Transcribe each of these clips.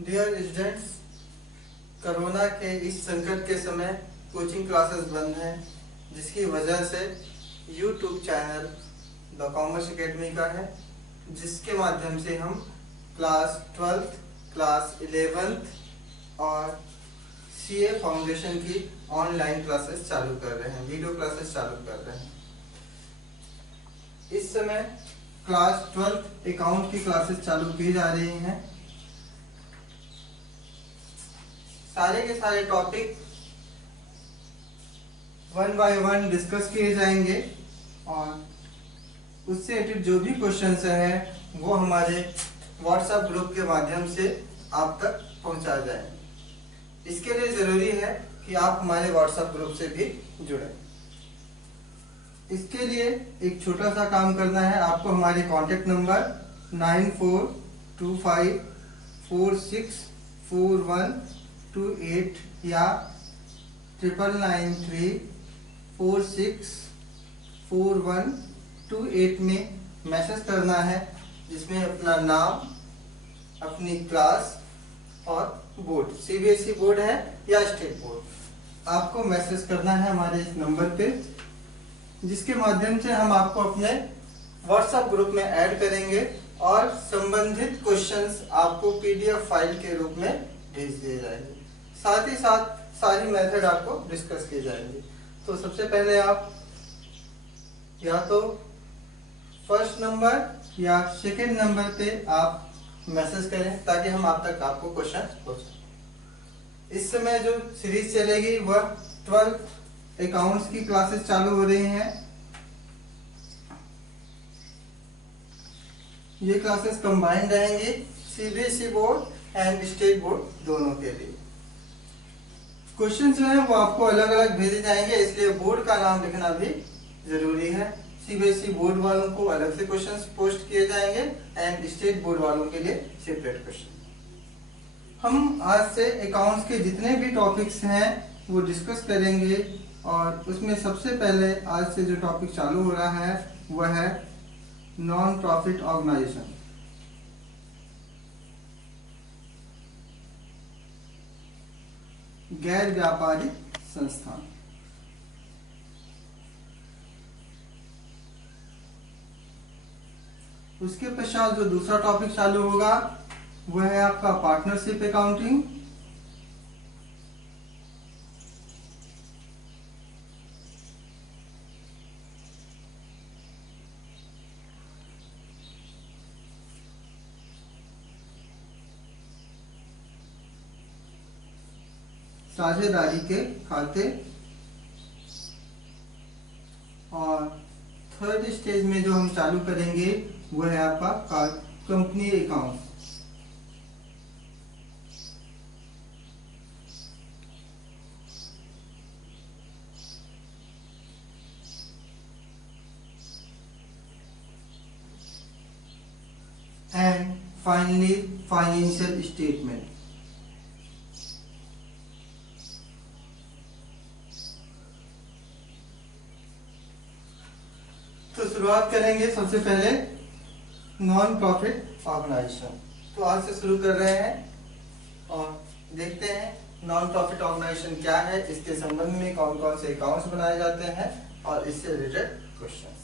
Dear students, corona के इस संकट के समय कोचिंग क्लासेस बंद हैं, जिसकी वजह से YouTube channel the commerce academy का है, जिसके माध्यम से हम क्लास 12th, क्लास 11th और सीए फाउंडेशन की ऑनलाइन क्लासेस चालू कर रहे हैं, वीडियो क्लासेस चालू कर रहे हैं। इस समय क्लास 12th अकाउंट की क्लासेस चालू की जा रही हैं। सारे के सारे टॉपिक 1 बाय 1 डिस्कस किए जाएंगे और उससे रिलेटेड जो भी क्वेश्चंस हैं वो हमारे व्हाट्सएप ग्रुप के माध्यम से आप तक पहुंचा जाएंगे। इसके लिए ज़रूरी है कि आप हमारे व्हाट्सएप ग्रुप से भी जुड़ें। इसके लिए एक छोटा सा काम करना है। आपको हमारे कॉन्टेक्ट नंबर 9425464128 या 9993464128 में मैसेज करना है, जिसमें अपना नाम, अपनी क्लास और बोर्ड, सीबीएसई बोर्ड है या स्टेट बोर्ड, आपको मैसेज करना है हमारे इस नंबर पे, जिसके माध्यम से हम आपको अपने व्हाट्सएप ग्रुप में ऐड करेंगे और संबंधित क्वेश्चंस आपको पीडीएफ फाइल के रूप में भेज दिए जाएंगे। साथ ही साथ सारी मेथड आपको डिस्कस किए जाएंगे। तो सबसे पहले आप या तो फर्स्ट नंबर या सेकंड नंबर पे आप मैसेज करें, ताकि हम आप तक आपको क्वेश्चन पहुंचाएं। इस समय जो सीरीज चलेगी वह 12th अकाउंट्स की क्लासेस चालू हो रही हैं। ये क्लासेस कंबाइंड रहेंगी CBSE board and state board दोनों के लिए। क्वेश्चन जो है वो आपको अलग अलग भेजे जाएंगे, इसलिए बोर्ड का नाम लिखना भी जरूरी है। सीबीएसई बोर्ड वालों को अलग से क्वेश्चंस पोस्ट किए जाएंगे एंड स्टेट बोर्ड वालों के लिए सेपरेट क्वेश्चन। हम आज से अकाउंट्स के जितने भी टॉपिक्स हैं वो डिस्कस करेंगे और उसमें सबसे पहले आज से जो टॉपिक चालू हो रहा है वह है नॉन प्रॉफिट ऑर्गेनाइजेशन। गैर व्यापारिक संस्थान। उसके पश्चात जो दूसरा टॉपिक चालू होगा वह है आपका पार्टनरशिप अकाउंटिंग। साझेदारी के खाते। और थर्ड स्टेज में जो हम चालू करेंगे वो है आपका company account. And finally financial statement. तो शुरुआत करेंगे सबसे पहले नॉन प्रॉफिट ऑर्गेनाइजेशन। तो आज से शुरू कर रहे हैं और देखते हैं नॉन प्रॉफिट ऑर्गेनाइजेशन क्या है, इसके संबंध में कौन कौन से अकाउंट्स बनाए जाते हैं और इससे रिलेटेड क्वेश्चंस।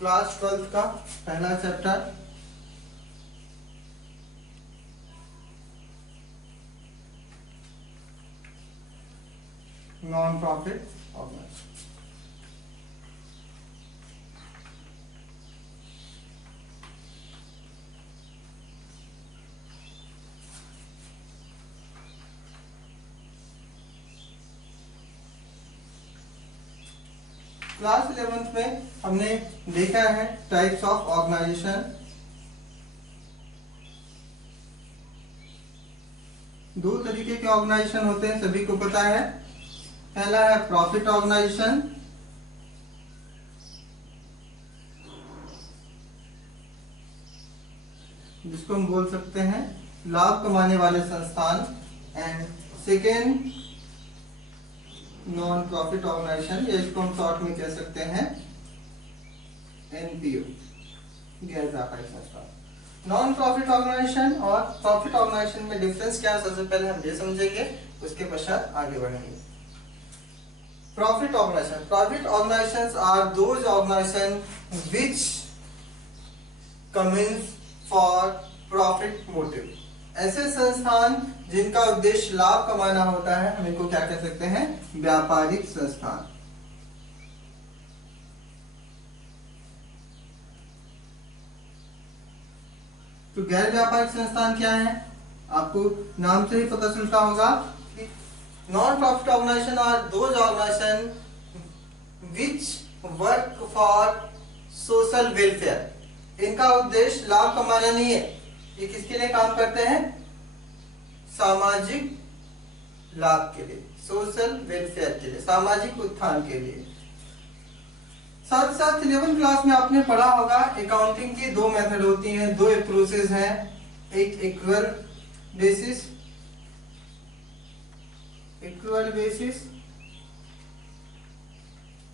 क्लास 12th का पहला chapter non profit organisation. Class 11th में हमने देखा है टाइप्स ऑफ ऑर्गेनाइजेशन। दो तरीके के ऑर्गेनाइजेशन होते हैं, सभी को पता है। पहला है प्रॉफिट ऑर्गेनाइजेशन, जिसको हम बोल सकते हैं लाभ कमाने वाले संस्थान। And second non profit organisation, या इसको हम शॉर्ट में कह सकते हैं एनपीओ, गैर व्यापारिक संस्था। नॉन प्रॉफिट ऑर्गेनाइजेशन और प्रॉफिट ऑर्गेनाइजेशन में डिफरेंस क्या है, सबसे पहले हम ये समझेंगे, उसके पश्चात आगे बढ़ेंगे। Profit organisation, profit organisations are those organisation which commence for profit motive. ऐसे संस्थान जिनका उद्देश्य लाभ कमाना होता है, हम इनको क्या कह सकते हैं, व्यापारिक संस्थान। तो गैर व्यापारिक संस्थान क्या है, आपको नाम से ही पता चलता होगा कि non profit organisation are those organisation which work for social welfare. इनका उद्देश्य लाभ कमाना नहीं है, ये किसके लिए काम करते हैं, सामाजिक लाभ के लिए, सोशल वेलफेयर के लिए, सामाजिक उत्थान के लिए। साथ साथ 11th क्लास में आपने पढ़ा होगा अकाउंटिंग की दो मेथड होती हैं, दो अप्रोचेस हैं, एक एक्रुअल बेसिस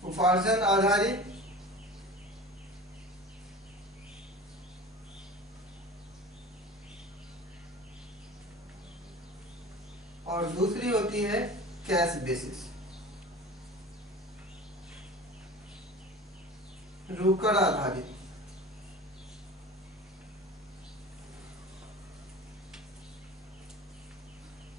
उपार्जन आधारित, और दूसरी होती है कैश बेसिस, रोकड़ आधारित।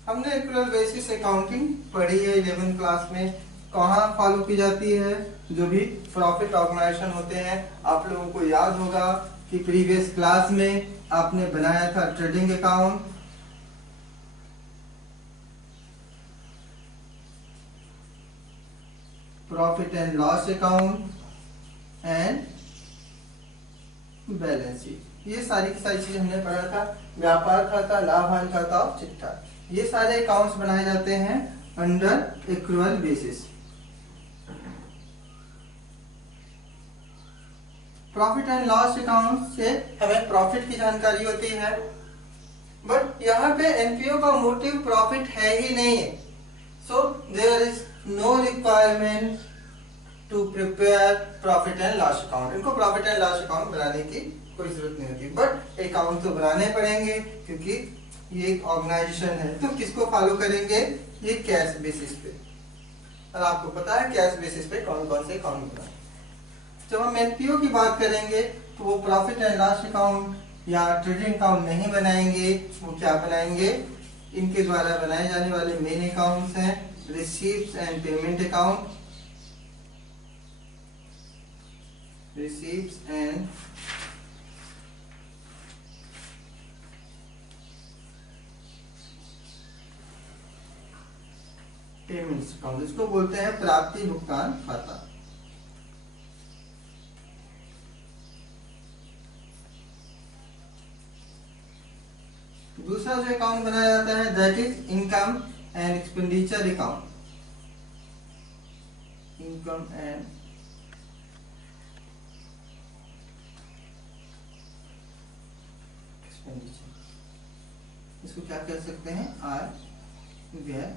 हमने एक्रुअल बेसिस अकाउंटिंग पढ़ी है 11th क्लास में, कहाँ फॉलो की जाती है, जो भी प्रॉफिट ऑर्गेनाइजेशन होते हैं। आप लोगों को याद होगा कि प्रीवियस क्लास में आपने बनाया था trading account, profit and loss account and balance sheet. ये सारी की सारी चीजें हमने पढ़ा था, व्यापार खाता, लाभ हानि खाता और चिट्ठा, ये सारे अकाउंट्स बनाए जाते हैं under accrual basis. Profit and loss account से हमें प्रॉफिट की जानकारी होती है, बट यहाँ पे एनपीओ का मोटिव प्रॉफिट है ही नहीं है, so there is no requirement to prepare profit and loss account. इनको प्रॉफिट एंड लॉस अकाउंट बनाने की कोई जरूरत नहीं होती, बट अकाउंट तो बनाने पड़ेंगे क्योंकि ये एक ऑर्गेनाइजेशन है। तो किसको फॉलो करेंगे, ये कैश बेसिस पे, और आपको पता है कैश बेसिस पे कौन कौन से अकाउंट बनाए। जब हम एनपीओ की बात करेंगे तो वो प्रॉफिट एंड लॉस अकाउंट या ट्रेडिंग अकाउंट नहीं बनाएंगे, वो क्या बनाएंगे, इनके द्वारा बनाए जाने वाले मेन अकाउंट्स हैं receives and payment account, receipts and payments account, इसको बोलते हैं प्राप्ति भुगतान खाता। दूसरा जो अकाउंट बनाया जाता है that is income and expenditure account, income and इसको क्या कह सकते हैं, आय व्यय।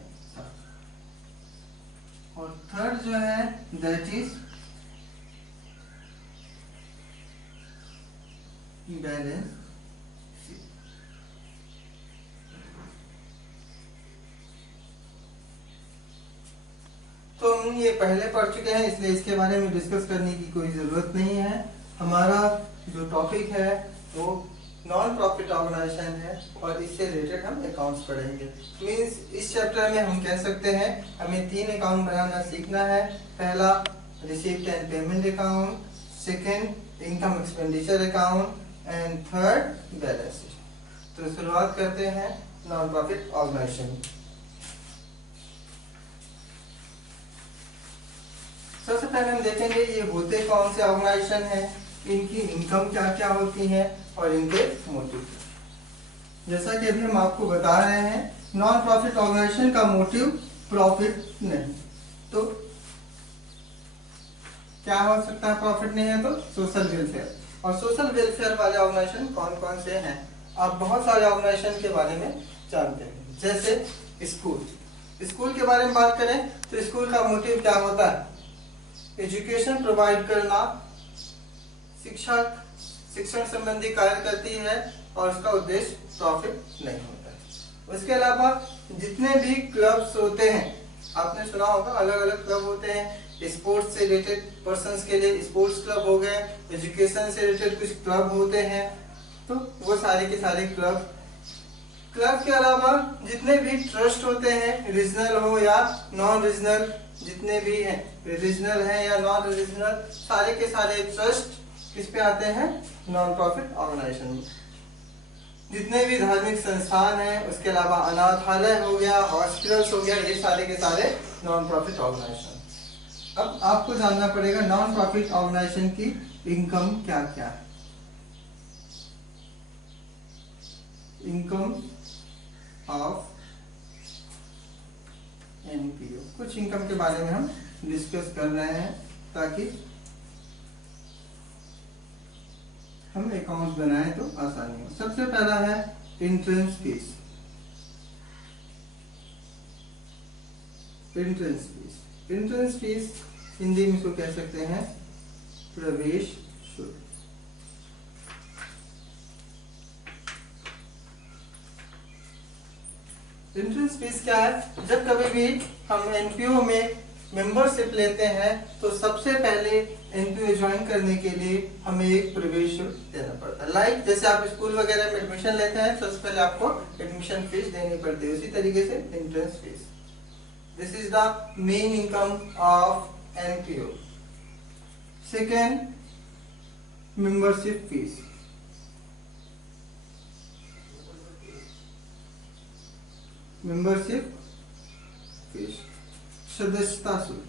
और थर्ड जो है दैट इज बैलेंस शीट। तो हम ये पहले पढ़ चुके हैं, इसलिए इसके बारे में डिस्कस करने की कोई जरूरत नहीं है। हमारा जो टॉपिक है वो नॉन प्रॉफिट ऑर्गेनाइजेशन है और इससे रिलेटेड हम अकाउंट्स पढ़ेंगे। मींस इस चैप्टर में हम कह सकते हैं हमें 3 अकाउंट बनाना सीखना है। पहला receipt and payment account, second income expenditure account and third balance sheet. तो शुरुआत करते हैं नॉन प्रॉफिट ऑर्गेनाइजेशन। सबसे पहले हम देखेंगे ये होते कौन से ऑर्गेनाइजेशन है, इनकी इनकम क्या क्या होती है और इनके मोटिव। जैसा कि अभी हम आपको बता रहे हैं नॉन प्रॉफिट ऑर्गेनाइजेशन का मोटिव प्रॉफिट नहीं, तो क्या हो सकता है, प्रॉफिट नहीं है तो सोशल वेलफेयर। और सोशल वेलफेयर वाले ऑर्गेनाइजेशन कौन कौन से हैं, आप बहुत सारे ऑर्गेनाइजेशन के बारे में जानते हैं। जैसे स्कूल। स्कूल के बारे में बात करें तो स्कूल का मोटिव क्या होता है? एजुकेशन प्रोवाइड करना, शिक्षण संबंधी कार्य करती है और उसका उद्देश्य प्रॉफिट नहीं होता है। उसके अलावा जितने भी क्लब्स होते हैं, आपने सुना होगा अलग अलग क्लब होते हैं। स्पोर्ट्स से रिलेटेड पर्संस के लिए स्पोर्ट्स क्लब हो गए, एजुकेशन से रिलेटेड कुछ क्लब होते हैं, तो वो सारे के सारे क्लब के अलावा जितने भी ट्रस्ट होते हैं, रीजनल हो या नॉन रीजनल, जितने भी हैं, रीजनल हैं या नॉन रीजनल, सारे के सारे ट्रस्ट किस पे आते हैं? नॉन प्रॉफिट ऑर्गेनाइजेशन में। जितने भी धार्मिक संस्थान हैं, उसके अलावा अनाथालय हो गया, हॉस्पिटल्स हो गया, ये सारे के सारे नॉन प्रॉफिट ऑर्गेनाइजेशन। अब आपको जानना पड़ेगा नॉन प्रॉफिट ऑर्गेनाइजेशन की इनकम क्या क्या है। इनकम ऑफ एनपीओ, कुछ इनकम के बारे में हम डिस्कस कर रहे हैं ताकि हम अकाउंट बनाएं तो आसानी हो। सबसे पहला है entrance fees. Entrance fees Hindi में इसको कह सकते हैं प्रवेश शुल्क। एंट्रेंस फीस क्या है? जब कभी भी हम एनपीओ में मेंबरशिप लेते हैं तो सबसे पहले एनपीओ ज्वाइन करने के लिए हमें एक प्रवेश शुल्क देना पड़ता है। लाइक जैसे आप स्कूल वगैरह में एडमिशन लेते हैं, सबसे पहले आपको एडमिशन फीस देनी पड़ती है, उसी तरीके से entrance fees. This is the main income of NPO. Second, membership fees. Membership fees, सदस्यता शुल्क।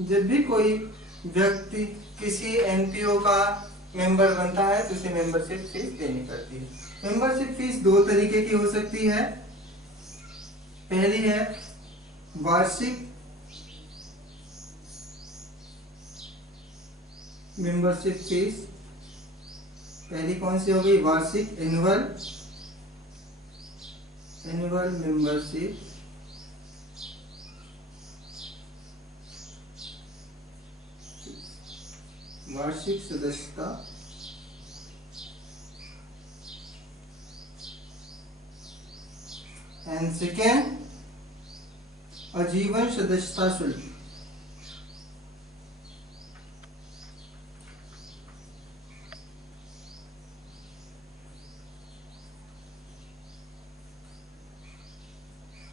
जब भी कोई व्यक्ति किसी एनपीओ का मेंबर बनता है तो उसे मेंबरशिप फीस देनी पड़ती है। मेंबरशिप फीस दो तरीके की हो सकती है। पहली है वार्षिक मेंबरशिप फीस। पहली कौन सी होगी? वार्षिक, एनुअल मेंबरशिप। वार्षिक सदस्यता एंड सेकेंड, आजीवन सदस्यता शुल्क।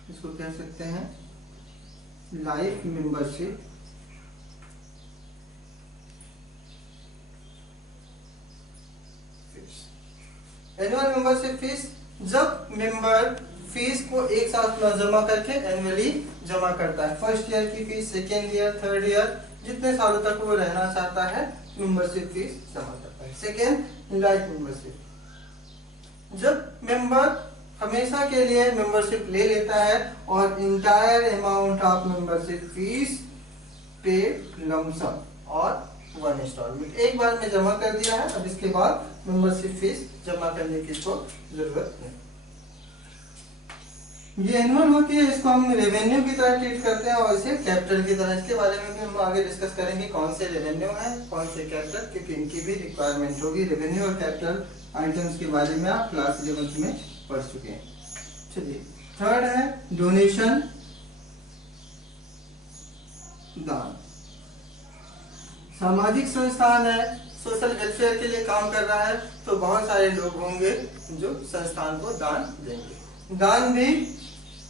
इसको कह सकते हैं life membership fees. Annual membership fees, जब मेंबर फीस को एक साथ न जमा करके एनुअली जमा करता है। फर्स्ट ईयर की fees, second year, third year, जितने सालों तक वो रहना चाहता है मेंबरशिप फीस जमा करता है। सेकेंड, लाइफ मेंबरशिप, जब मेंबर हमेशा के लिए मेंबरशिप ले लेता है और entire amount of membership fees पे लमसम और वन इंस्टॉलमेंट एक बार में जमा कर दिया है। अब इसके बाद मेंबरशिप फीस जमा करने की इसको जरूरत नहीं। ये एनुअल होती है, इसको हम रेवेन्यू की तरह ट्रीट करते हैं और इसे कैपिटल की तरह। इसके बारे में भी हम आगे डिस्कस करेंगे कौन से रेवेन्यू है, कौन से कैपिटल, क्योंकि इनकी भी रिक्वायरमेंट होगी। रेवेन्यू और कैपिटल आइटम्स के बारे में आप क्लास 11 में पढ़ चुके हैं। चलिए, थर्ड है डोनेशन, दान। सामाजिक संस्थान है, सोशल वेलफेयर के लिए काम कर रहा है, तो बहुत सारे लोग होंगे जो संस्थान को दान देंगे। दान भी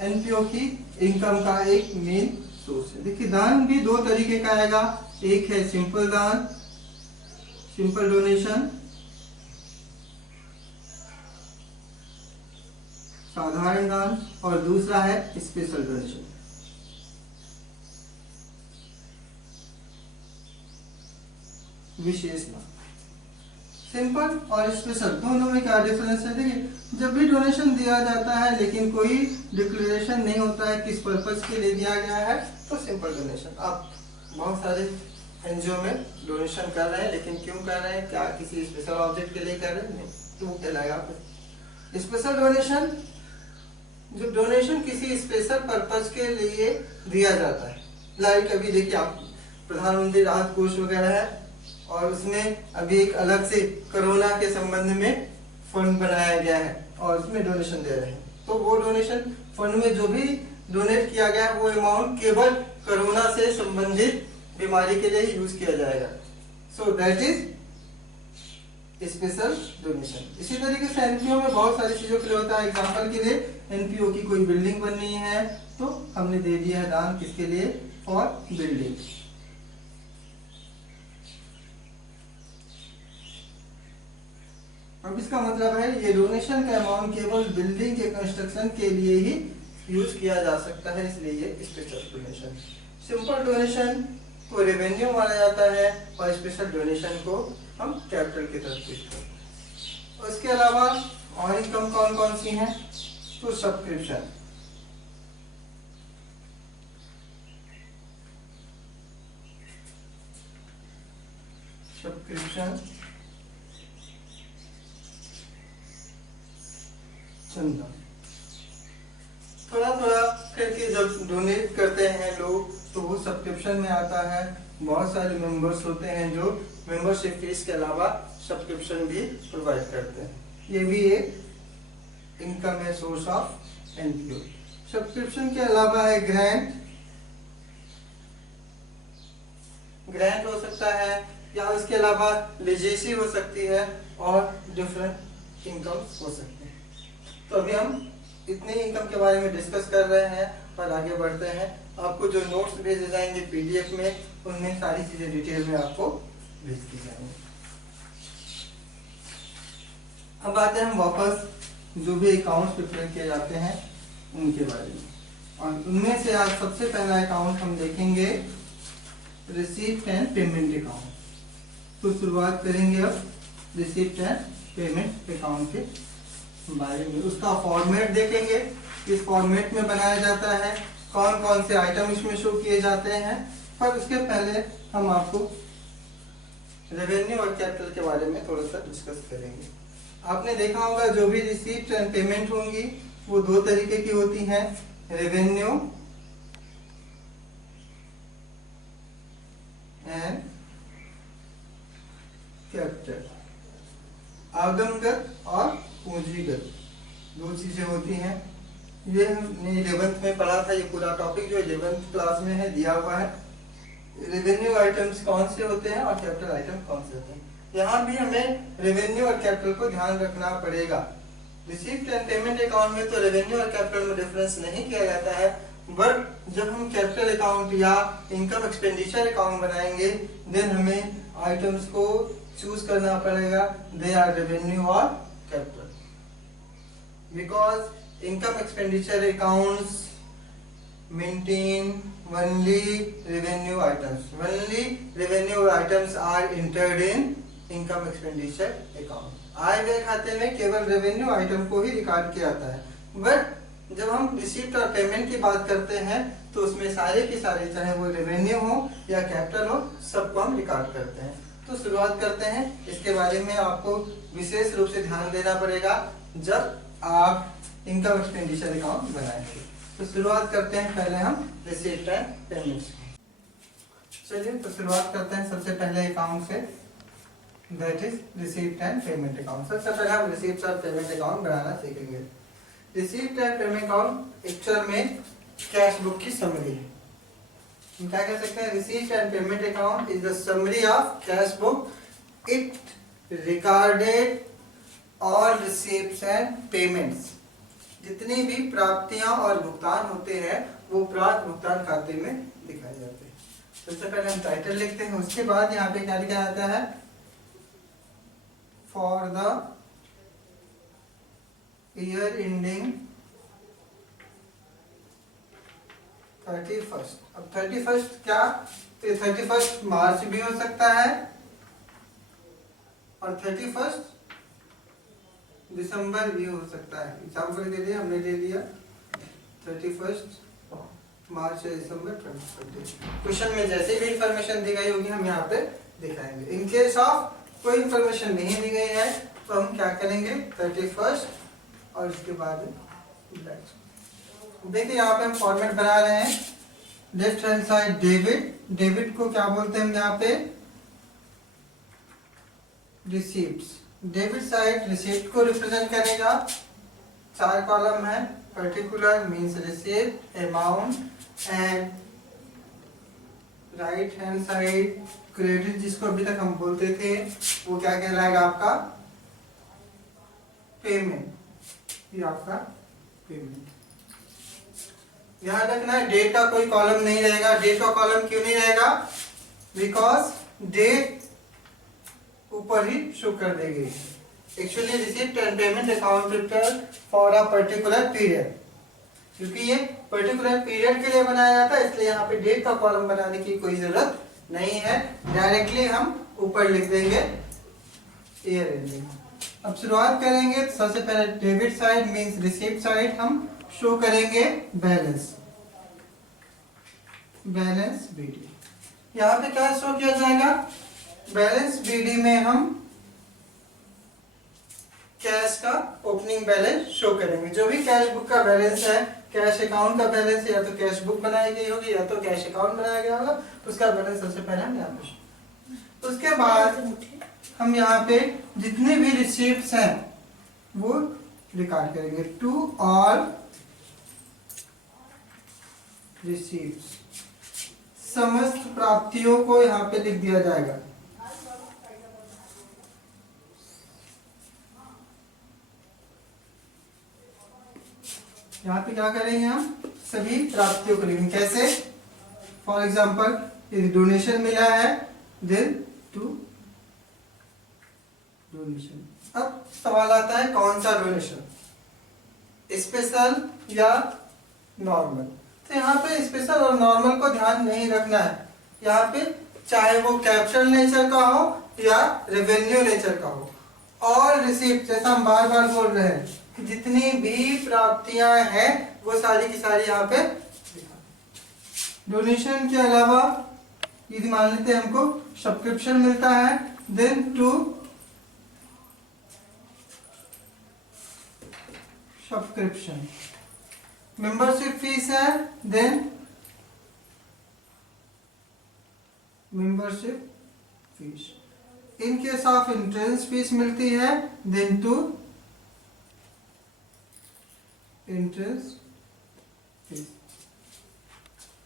एनपीओ की इनकम का एक मेन सोर्स है। देखिए, दान भी दो तरीके का आएगा। एक है सिंपल दान, सिंपल डोनेशन, साधारण दान, और दूसरा है स्पेशल डोनेशन। विशेष दान। सिंपल और स्पेशल दोनों में क्या डिफरेंस है? देखिए, जब भी डोनेशन दिया जाता है लेकिन कोई डिक्लेरेशन नहीं होता है किस पर्पस के लिए दिया गया है, तो सिंपल डोनेशन। आप बहुत सारे एनजीओ में डोनेशन कर रहे हैं, लेकिन क्यों कर रहे हैं, क्या किसी स्पेशल ऑब्जेक्ट के लिए कर रहे हैं, नहीं, तो वो कहलाएगा फिर स्पेशल डोनेशन। जब डोनेशन किसी स्पेशल पर्पज के लिए दिया जाता है, लाइक अभी देखिए आप प्रधानमंत्री राहत कोष वगैरह है, और उसमें अभी एक अलग से कोरोना के संबंध में फंड बनाया गया है और उसमें डोनेशन दे रहे हैं, तो वो डोनेशन फंड में जो भी डोनेट किया गया है वो अमाउंट केवल कोरोना से संबंधित बीमारी के लिए ही यूज किया जाएगा। So that is special donation. इसी तरीके से एनपीओ में बहुत सारी चीजों के लिए होता है। एग्जांपल के लिए एनपीओ की कोई बिल्डिंग बननी है तो हमने दे दिया है दान, किसके लिए, फॉर बिल्डिंग। अब इसका मतलब है ये डोनेशन का अमाउंट केवल बिल्डिंग के कंस्ट्रक्शन के लिए ही यूज किया जा सकता है, इसलिए ये स्पेशल डोनेशन। सिंपल डोनेशन को रेवेन्यू माना जाता है और स्पेशल डोनेशन को हम कैपिटल की तरफ देखते हैं। उसके अलावा और इनकम कौन कौन सी हैं, तो सब्सक्रिप्शन, सब्सक्रिप्शन, चंदा, थोड़ा थोड़ा करके जब डोनेट करते हैं लोग तो वो सब्सक्रिप्शन में आता है। बहुत सारे मेंबर्स होते हैं जो मेंबरशिप फीस के अलावा सब्सक्रिप्शन भी प्रोवाइड करते हैं, ये भी एक इनकम है, सोर्स ऑफ एनपीओ। सब्सक्रिप्शन के अलावा है ग्रांट, ग्रांट हो सकता है या इसके अलावा लेजेसी हो सकती है और डिफरेंट इनकम हो सकती है। तो अभी हम इतने इनकम के बारे में डिस्कस कर रहे हैं और आगे बढ़ते हैं। आपको जो नोट्स भेजे जाएंगे पीडीएफ में, उनमें सारी चीजें डिटेल में आपको भेज दी जाएंगी। अब आते हैं हम वापस जो भी अकाउंट्स प्रिपेयर किए जाते हैं उनके बारे में, और उनमें से आज सबसे पहला अकाउंट हम देखेंगे रिसीप्ट एंड पेमेंट अकाउंट। तो शुरुआत करेंगे अब रिसीप्ट एंड पेमेंट अकाउंट के बारे में। उसका फॉर्मेट देखेंगे, किस फॉर्मेट में बनाया जाता है, कौन कौन से आइटम इसमें शो किए जाते हैं। पर उसके पहले हम आपको रेवेन्यू और कैपिटल के बारे में थोड़ा सा डिस्कस करेंगे। आपने देखा होगा जो भी रिसीप्ट एंड पेमेंट होंगी वो दो तरीके की होती हैं, रेवेन्यू एंड कैपिटल। आगमगत और पूंजीगत दो चीजें होती हैं। ये हमने 11th में पढ़ा था, ये पूरा टॉपिक जो 11th क्लास में है दिया हुआ है। रेवेन्यू आइटम्स कौन से होते हैं और कैपिटल आइटम कौन से होते हैं। यहाँ भी हमें रेवेन्यू और कैपिटल को ध्यान रखना पड़ेगा। रिसीप्ट एंड पेमेंट अकाउंट में तो रेवेन्यू और कैपिटल में डिफरेंस नहीं किया जाता है, बट जब हम कैपिटल अकाउंट या इनकम एक्सपेंडिचर अकाउंट बनाएंगे देन हमें आइटम्स को चूज करना पड़ेगा, दे आर रेवेन्यू और capital, because income expenditure accounts maintain only revenue items. Only revenue items are entered in income expenditure account. आय व्यय खाते में केवल रेवेन्यू आइटम को ही रिकॉर्ड किया जाता है, बट जब हम रिसीप्ट और पेमेंट की बात करते हैं तो उसमें सारे के सारे, चाहे वो रेवेन्यू हो या कैपिटल हो, सबको हम रिकॉर्ड करते हैं। तो शुरुआत करते हैं। इसके बारे में आपको विशेष रूप से ध्यान देना पड़ेगा जब आप इनकम एक्सपेंडिचर अकाउंट बनाएंगे। तो शुरुआत करते हैं पहले हम रिसीप्ट एंड पेमेंट। चलिए तो शुरुआत करते हैं सबसे पहले अकाउंट से, that is receipt and payment account. सबसे पहले हम रिसीप्ट और पेमेंट अकाउंट बनाना सीखेंगे। Receipt and payment account actual में कैश बुक की समरी है। हम क्या कह सकते हैं, receipt and payment account is the summary of cash book. It recorded all receipts and payments. जितनी भी प्राप्तियां और भुगतान होते हैं वो प्राप्त भुगतान खाते में दिखाए जाते हैं। सबसे पहले हम टाइटल लिखते हैं, उसके बाद यहाँ पे क्या लिखा जाता है, for the year ending 31st। अब 31st क्या, तो 31st मार्च भी हो सकता है और 31st दिसंबर भी हो सकता है। एग्जाम्पल के लिए हमने ले लिया 31st मार्च से दिसंबर 2020। क्वेश्चन में जैसे भी इंफॉर्मेशन दी गई होगी हम यहाँ पे दिखाएंगे। इन केस ऑफ कोई इंफॉर्मेशन नहीं दी गई है तो हम क्या करेंगे 31 और इसके बाद देखिए यहाँ पे हम फॉर्मेट बना रहे हैं। Left hand side debit, debit को क्या बोलते हैं हम यहाँ पे रिसीप्ट्स। डेबिट साइड रिसीप्ट को रिप्रेजेंट करेगा। 4 कॉलम है, particular means receipt, amount and right hand side credit जिसको अभी तक हम बोलते थे वो क्या कहलाएगा आपका पेमेंट। ये आपका पेमेंट। ध्यान रखना है डेट का कोई कॉलम नहीं रहेगा। डेट का कॉलम क्यों नहीं रहेगा? बिकॉज डेट ऊपर ही शो कर देगी। Actually receipt and payment account prepare for a particular period, क्योंकि ये पर्टिकुलर पीरियड के लिए बनाया जाता है इसलिए यहाँ पे डेट का कॉलम बनाने की कोई जरूरत नहीं है। डायरेक्टली हम ऊपर लिख देंगे ईयर एंडिंग। अब शुरुआत करेंगे तो सबसे पहले debit side means receipt side हम शो करेंगे बैलेंस। बैलेंस बीडी यहाँ पे क्या शो किया जाएगा? बैलेंस बीडी में हम कैश का ओपनिंग बैलेंस शो करेंगे। जो भी कैश बुक का बैलेंस है, कैश अकाउंट का बैलेंस या तो कैश बुक बनाई गई होगी या तो कैश अकाउंट बनाया गया होगा, उसका बैलेंस सबसे पहले हम यहाँ पे। उसके बाद हम यहाँ पे जितने भी रिसीप्ट्स हैं वो रिकॉर्ड करेंगे। टू ऑल रिसीप्ट्स, समस्त प्राप्तियों को यहाँ पे लिख दिया जाएगा। यहाँ पे क्या करेंगे हम सभी प्राप्तियों को लिखेंगे। कैसे? फॉर एग्जाम्पल यदि डोनेशन मिला है देन टू डोनेशन। अब सवाल आता है कौन सा डोनेशन, स्पेशल या नॉर्मल। तो यहाँ पे स्पेशल और नॉर्मल को ध्यान नहीं रखना है। यहाँ पे चाहे वो कैपिटल नेचर का हो या रेवेन्यू नेचर का हो। और रिसीप्ट जैसा हम बार बार बोल रहे हैं कि जितनी भी प्राप्तियां हैं वो सारी की सारी यहाँ पे। डोनेशन के अलावा यदि मान लेते हैं हमको सब्सक्रिप्शन मिलता है then to subscription. Membership fees है then membership fees. In case of entrance fees मिलती है देन टू एंट्रेंस फीस।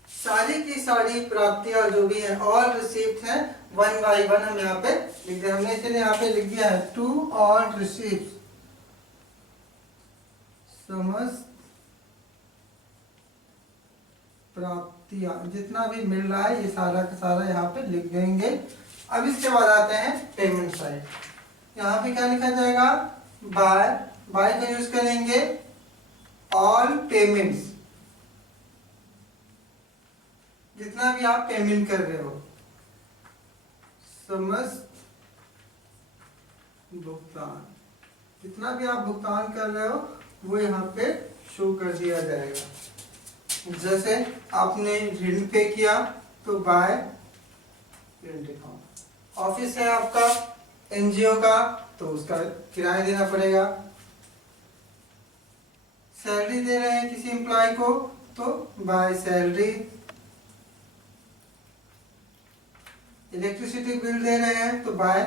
सारी की सारी प्राप्तियां जो भी हैं ऑल रिसीप्ट हैं वन बाई वन हम यहाँ पे लिख दिया। हमने इसलिए यहाँ पे लिख दिया है टू ऑल रिसीप्ट, समस्त प्राप्तियां जितना भी मिल रहा है ये सारा का सारा यहाँ पे लिख देंगे। अब इसके बाद आते हैं पेमेंट साइड। यहाँ पे क्या लिखा जाएगा? बाय। बाय का यूज करेंगे ऑल पेमेंट्स, जितना भी आप पेमेंट कर रहे हो, समस्त भुगतान, जितना भी आप भुगतान कर रहे हो वो यहाँ पे शो कर दिया जाएगा। जैसे आपने ऋण पे किया तो बाय रेंट अकाउंट। ऑफिस है आपका एनजीओ का तो उसका किराया देना पड़ेगा। सैलरी दे रहे हैं किसी एम्प्लॉय को तो बाय सैलरी। इलेक्ट्रिसिटी बिल दे रहे हैं तो बाय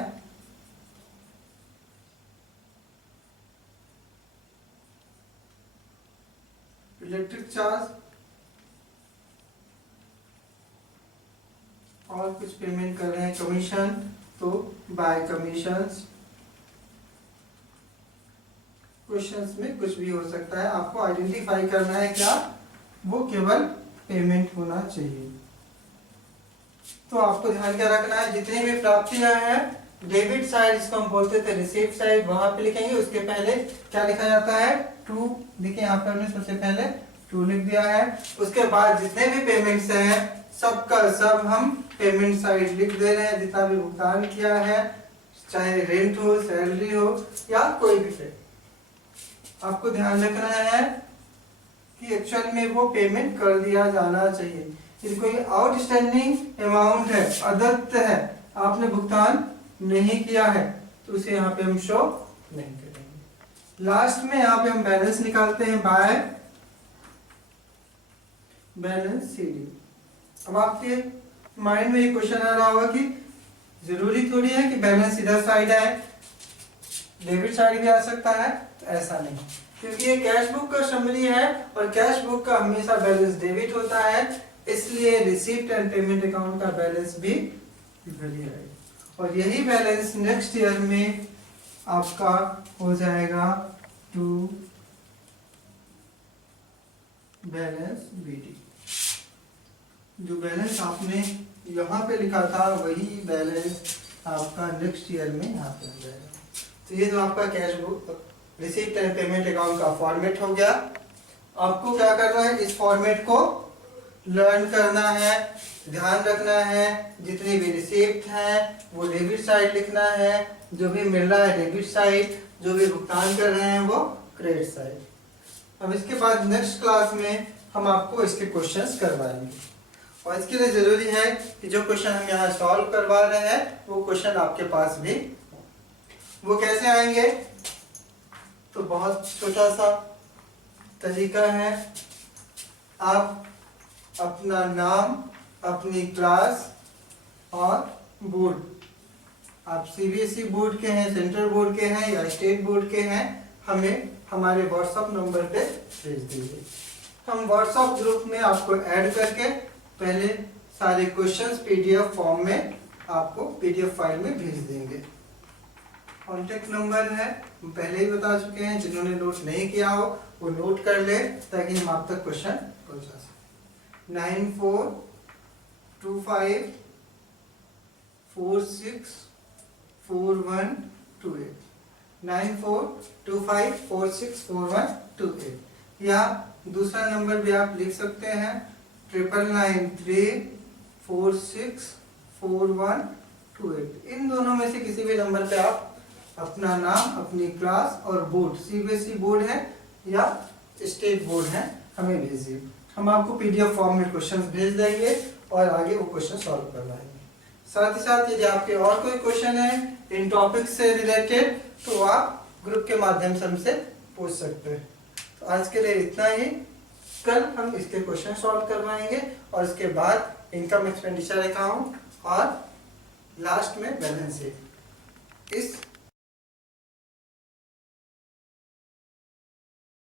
इलेक्ट्रिक चार्ज। और कुछ पेमेंट कर रहे हैं कमीशन तो बाय कमीशंस। क्वेश्चंस में कुछ भी हो सकता है, आपको आइडेंटिफाई करना है क्या वो केवल पेमेंट होना चाहिए। तो आपको ध्यान क्या रखना है जितनी भी प्राप्तियां हैं डेबिट साइड जिसको हम बोलते थे रिसीप्ट साइड वहां पे लिखेंगे। उसके पहले क्या लिखा जाता है? टू। देखिए यहाँ पे हमने सबसे पहले टू लिख दिया है। उसके बाद जितने भी पेमेंट्स हैं सबका सब हम पेमेंट साइड लिख दे रहे हैं। जितना भी भुगतान किया है चाहे रेंट हो, सैलरी हो या कोई भी पे, आपको ध्यान रखना है कि एक्चुअल में वो पेमेंट कर दिया जाना चाहिए। यदि कोई आउटस्टैंडिंग अमाउंट है, अदत्त है, आपने भुगतान नहीं किया है, तो उसे यहाँ पे हम शो नहीं करेंगे। लास्ट में यहाँ पे हम बैलेंस निकालते हैं बाय बैलेंस सीडी। अब आपके माइंड में एक क्वेश्चन आ रहा होगा कि जरूरी थोड़ी है कि बैलेंस इधर साइड है, डेबिट साइड भी आ सकता है। तो ऐसा नहीं, क्योंकि ये कैश बुक का समरी है और कैश बुक का हमेशा बैलेंस डेबिट होता है, इसलिए रिसीप्ट एंड पेमेंट अकाउंट का बैलेंस भी इधर ही आएगा। और यही बैलेंस नेक्स्ट ईयर में आपका हो जाएगा टू बैलेंस बीडी। जो बैलेंस आपने यहाँ पे लिखा था वही बैलेंस आपका नेक्स्ट ईयर में यहाँ पे हो जाएगा। तो ये जो आपका cash book receipt and payment account का फॉर्मेट हो गया। आपको क्या करना है, इस फॉर्मेट को लर्न करना है, ध्यान रखना है। जितनी भी रिसीप्ट है वो डेबिट साइड लिखना है, जो भी मिल रहा है डेबिट साइड, जो भी भुगतान कर रहे हैं वो क्रेडिट साइड। अब इसके बाद नेक्स्ट क्लास में हम आपको इसके क्वेश्चंस करवाएंगे, और इसके लिए जरूरी है कि जो क्वेश्चन हम यहाँ सॉल्व करवा रहे हैं वो क्वेश्चन आपके पास भी। वो कैसे आएंगे, तो बहुत छोटा सा तरीका है। आप अपना नाम, अपनी क्लास और बोर्ड, आप सीबीएसई बोर्ड के हैं, सेंट्रल बोर्ड के हैं या स्टेट बोर्ड के हैं, हमें हमारे व्हाट्सएप नंबर पे भेज दीजिए। हम व्हाट्सएप ग्रुप में आपको ऐड करके पहले सारे क्वेश्चंस पीडीएफ फॉर्म में आपको पीडीएफ फाइल में भेज देंगे। कॉन्टेक्ट नंबर है, हम पहले ही बता चुके हैं, जिन्होंने नोट नहीं किया हो वो नोट कर ले ताकि हम आप तक क्वेश्चन पहुंचा सकें। 9425464128 9425464128। या दूसरा नंबर भी आप लिख सकते हैं 9993464128। इन दोनों में से किसी भी नंबर पे आप अपना नाम, अपनी क्लास और बोर्ड, सीबीएसई बोर्ड है या स्टेट बोर्ड है, हमें भेजिए। हम आपको पीडीएफ फॉर्म में क्वेश्चंस भेज देंगे और आगे वो क्वेश्चन सॉल्व करवाएंगे। साथ ही साथ यदि आपके और कोई क्वेश्चन है इन टॉपिक से रिलेटेड तो आप ग्रुप के माध्यम से हमसे पूछ सकते हैं। तो आज के लिए इतना ही। कल हम इसके क्वेश्चन सॉल्व करवाएंगे और इसके बाद इनकम एक्सपेंडिचर अकाउंट और लास्ट में बैलेंस शीट। इस